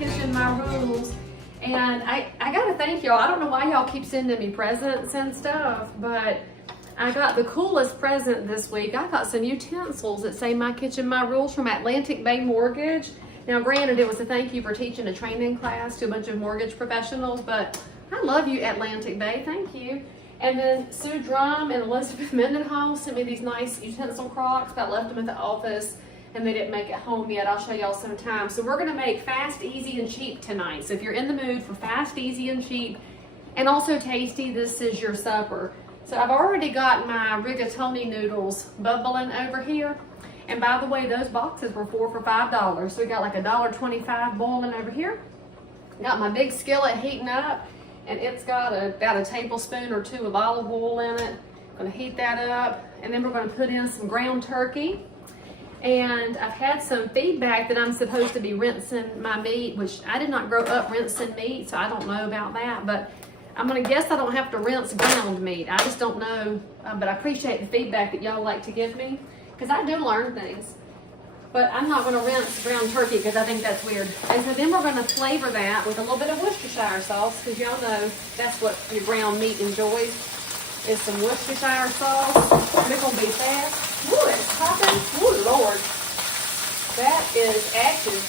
kitchen, my rules. And I gotta thank y'all. I don't know why y'all keep sending me presents and stuff, but I got the coolest present this week. I got some utensils that say my kitchen, my rules from Atlantic Bay Mortgage. Now granted, it was a thank you for teaching a training class to a bunch of mortgage professionals, but I love you, Atlantic Bay, thank you. And then Sue Drum and Elizabeth Mendenhall sent me these nice utensil crocks, but I left them at the office and they didn't make it home yet. I'll show y'all sometime. So we're gonna make fast, easy, and cheap tonight. So if you're in the mood for fast, easy, and cheap, and also tasty, this is your supper. So I've already got my rigatoni noodles bubbling over here. And by the way, those boxes were 4 for $5. So we got like $1.25 boiling over here. Got my big skillet heating up, and it's got about a tablespoon or 2 of olive oil in it. Gonna heat that up, and then we're gonna put in some ground turkey. And I've had some feedback that I'm supposed to be rinsing my meat, which I did not grow up rinsing meat, so I don't know about that, but I'm gonna guess I don't have to rinse ground meat. I just don't know, but I appreciate the feedback that y'all like to give me, because I do learn things. But I'm not gonna rinse ground turkey because I think that's weird. And so then we're gonna flavor that with a little bit of Worcestershire sauce, because y'all know that's what your ground meat enjoys, is some Worcestershire sauce. We're gonna be fast. Ooh, it's popping. Ooh, Lord. That is active.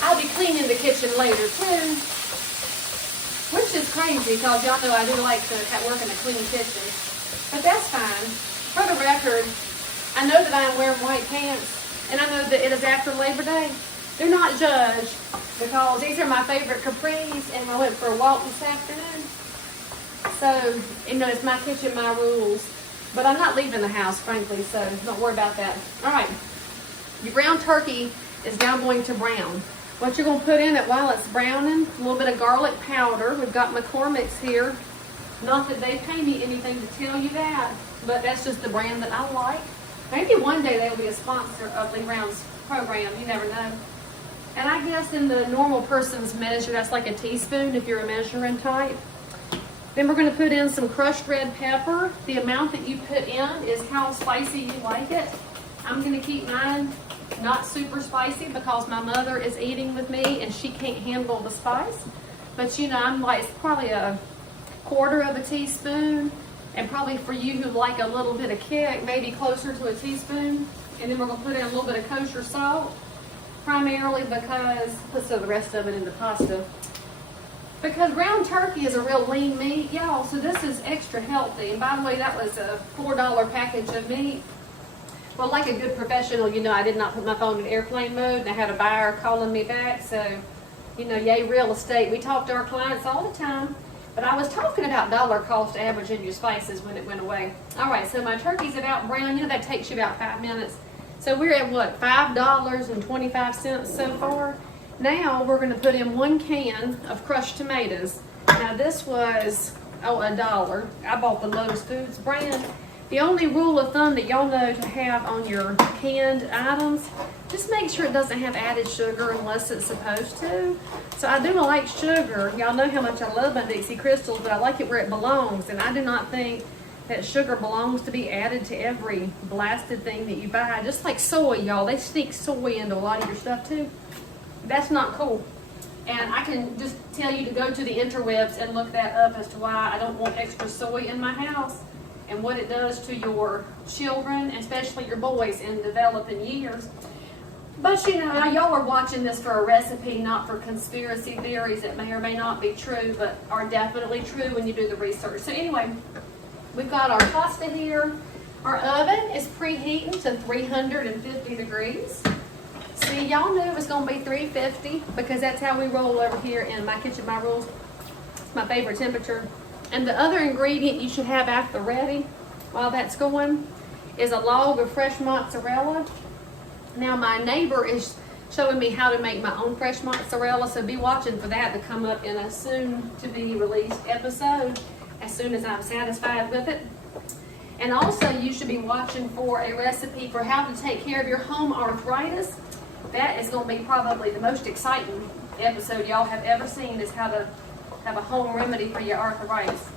I'll be cleaning the kitchen later too, which is crazy because y'all know I do like to work in a clean kitchen. But that's fine. For the record, I know that I am wearing white pants, and I know that it is after Labor Day. Do not judge, because these are my favorite capris, and I went for a walk this afternoon. So, you know, it's my kitchen, my rules. But I'm not leaving the house, frankly, so don't worry about that. All right, your ground turkey is now going to brown. What you're going to put in it while it's browning, a little bit of garlic powder. We've got McCormick's here. Not that they pay me anything to tell you that, but that's just the brand that I like. Maybe one day they'll be a sponsor of Leigh Brown's program. You never know. And I guess in the normal person's measure, that's like a teaspoon if you're a measuring type. Then we're going to put in some crushed red pepper. The amount that you put in is how spicy you like it. I'm going to keep mine not super spicy because my mother is eating with me and she can't handle the spice. But you know, I'm like, it's probably a 1/4 of a teaspoon. And probably for you who like a little bit of kick, maybe closer to a teaspoon. And then we're going to put in a little bit of kosher salt, primarily because, let's throw the rest of it in the pasta. Because ground turkey is a real lean meat, y'all, so this is extra healthy. And by the way, that was a $4 package of meat. Well, like a good professional, you know, I did not put my phone in airplane mode, and I had a buyer calling me back, so, you know, yay real estate. We talk to our clients all the time, but I was talking about dollar cost average in your spices when it went away. All right, so my turkey's about brown. You know, that takes you about 5 minutes. So we're at, what, $5.25 so far? Now we're going to put in 1 can of crushed tomatoes. Now this was, $1. I bought the Lowe's Foods brand. The only rule of thumb that y'all know to have on your canned items, just make sure it doesn't have added sugar unless it's supposed to. So I do like sugar. Y'all know how much I love my Dixie Crystals, but I like it where it belongs. And I do not think that sugar belongs to be added to every blasted thing that you buy. Just like soy, y'all. They sneak soy into a lot of your stuff too. That's not cool. And I can just tell you to go to the interwebs and look that up as to why I don't want extra soy in my house and what it does to your children, especially your boys in developing years. But you know, y'all are watching this for a recipe, not for conspiracy theories that may or may not be true, but are definitely true when you do the research. So anyway, we've got our pasta here. Our oven is preheating to 350 degrees. See, y'all knew it was going to be 350 because that's how we roll over here in my kitchen, my rules. It's my favorite temperature. And the other ingredient you should have after ready, while that's going, is a log of fresh mozzarella. Now my neighbor is showing me how to make my own fresh mozzarella, so be watching for that to come up in a soon to be released episode as soon as I'm satisfied with it. And also you should be watching for a recipe for how to take care of your home arthritis. That is going to be probably the most exciting episode y'all have ever seen, is how to have a home remedy for your arthritis.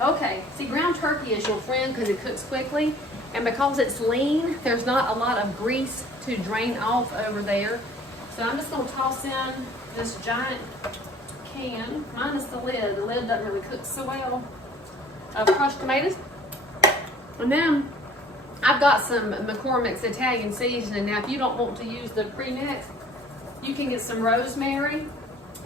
Okay, see, ground turkey is your friend because it cooks quickly, and because it's lean, there's not a lot of grease to drain off over there. So I'm just going to toss in this giant can, minus the lid. The lid doesn't really cook so well, of crushed tomatoes. And then I've got some McCormick's Italian seasoning. Now, if you don't want to use the pre-mix, you can get some rosemary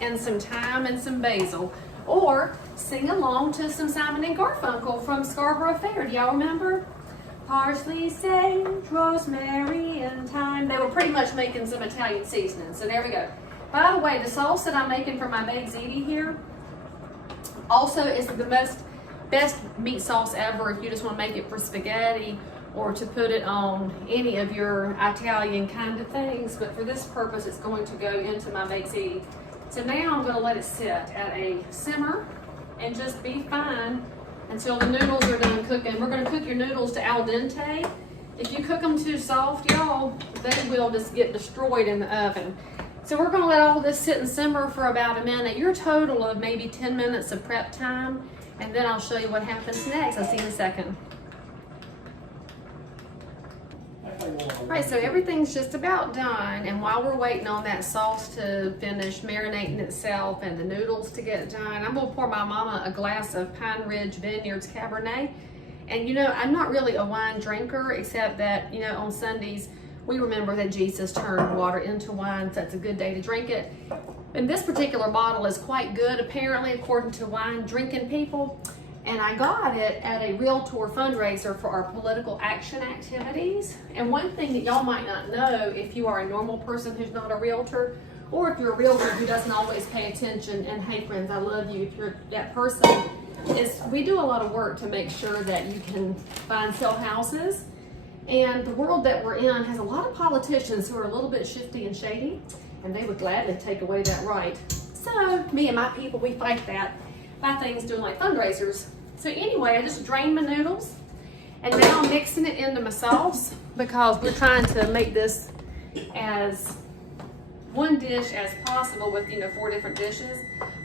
and some thyme and some basil. Or sing along to some Simon and Garfunkel from Scarborough Fair. Do y'all remember? Parsley, sage, rosemary, and thyme. They were pretty much making some Italian seasoning. So there we go. By the way, the sauce that I'm making for my baked ziti here also is the best meat sauce ever if you just want to make it for spaghetti or to put it on any of your Italian kind of things. But for this purpose, it's going to go into my baked ziti. So now I'm going to let it sit at a simmer and just be fine until the noodles are done cooking. We're going to cook your noodles to al dente. If you cook them too soft, y'all, they will just get destroyed in the oven. So we're going to let all this sit and simmer for about a minute. Your total of maybe 10 minutes of prep time, and then I'll show you what happens next. I'll see you in a second. Alright, so everything's just about done, and while we're waiting on that sauce to finish marinating itself and the noodles to get done, I'm going to pour my mama a glass of Pine Ridge Vineyards Cabernet. And you know, I'm not really a wine drinker, except that, you know, on Sundays we remember that Jesus turned water into wine, so it's a good day to drink it. And this particular bottle is quite good, apparently, according to wine drinking people. And I got it at a REALTOR fundraiser for our political action activities. And one thing that y'all might not know, if you are a normal person who's not a realtor, or if you're a realtor who doesn't always pay attention, and hey friends, I love you if you're that person, is we do a lot of work to make sure that you can buy and sell houses. And the world that we're in has a lot of politicians who are a little bit shifty and shady, and they would gladly take away that right. So me and my people, we fight that by things doing like fundraisers. So anyway, I just drained my noodles, and now I'm mixing it into my sauce because we're trying to make this as one dish as possible with, you know, 4 different dishes.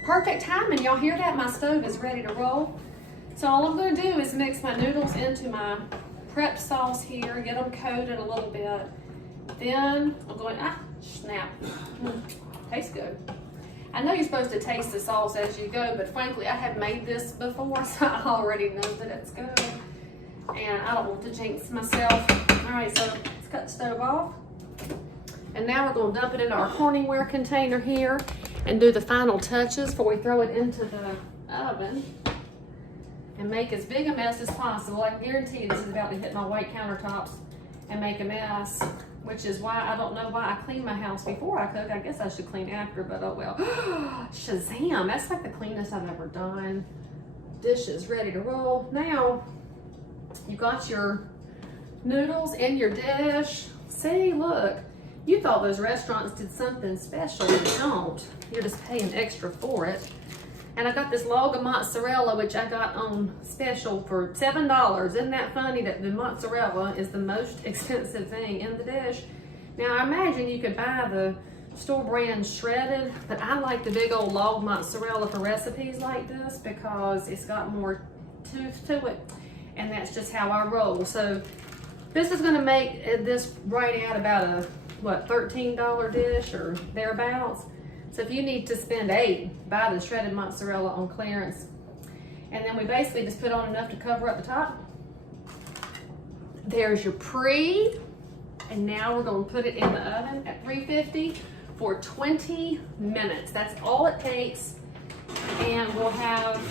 Perfect timing, y'all hear that? My stove is ready to roll. So all I'm gonna do is mix my noodles into my prepped sauce here, get them coated a little bit. Then I'm going, snap, tastes good. I know you're supposed to taste the sauce as you go, but frankly, I have made this before, so I already know that it's good. And I don't want to jinx myself. All right, so let's cut the stove off. And now we're gonna dump it into our Corningware container here and do the final touches before we throw it into the oven and make as big a mess as possible. I guarantee you this is about to hit my white countertops and make a mess, which is why I don't know why I clean my house before I cook. I guess I should clean after, but oh well. Shazam, that's like the cleanest I've ever done. Dishes ready to roll. Now, you got your noodles in your dish. See, look, you thought those restaurants did something special. You don't. You're just paying extra for it. And I got this log of mozzarella, which I got on special for $7. Isn't that funny that the mozzarella is the most expensive thing in the dish? Now, I imagine you could buy the store brand shredded, but I like the big old log mozzarella for recipes like this because it's got more tooth to it. And that's just how I roll. So this is gonna make this right at about a, what, $13 dish or thereabouts. So if you need to spend $8, buy the shredded mozzarella on clearance. And then we basically just put on enough to cover up the top. There's your pre. And now we're gonna put it in the oven at 350 for 20 minutes. That's all it takes. And we'll have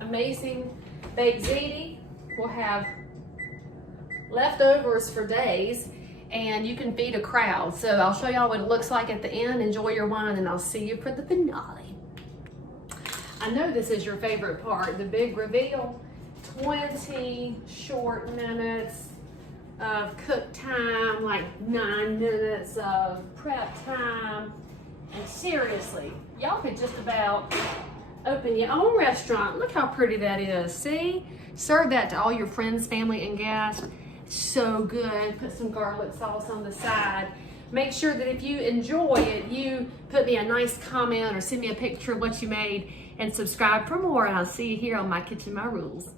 amazing baked ziti. We'll have leftovers for days. And you can feed a crowd. So I'll show y'all what it looks like at the end. Enjoy your wine, and I'll see you for the finale. I know this is your favorite part, the big reveal. 20 short minutes of cook time, like 9 minutes of prep time. And seriously, y'all could just about open your own restaurant. Look how pretty that is, see? Serve that to all your friends, family, and guests. So good. Put some garlic sauce on the side. Make sure that if you enjoy it, you put me a nice comment or send me a picture of what you made, and subscribe for more. And I'll see you here on My Kitchen, My Rules.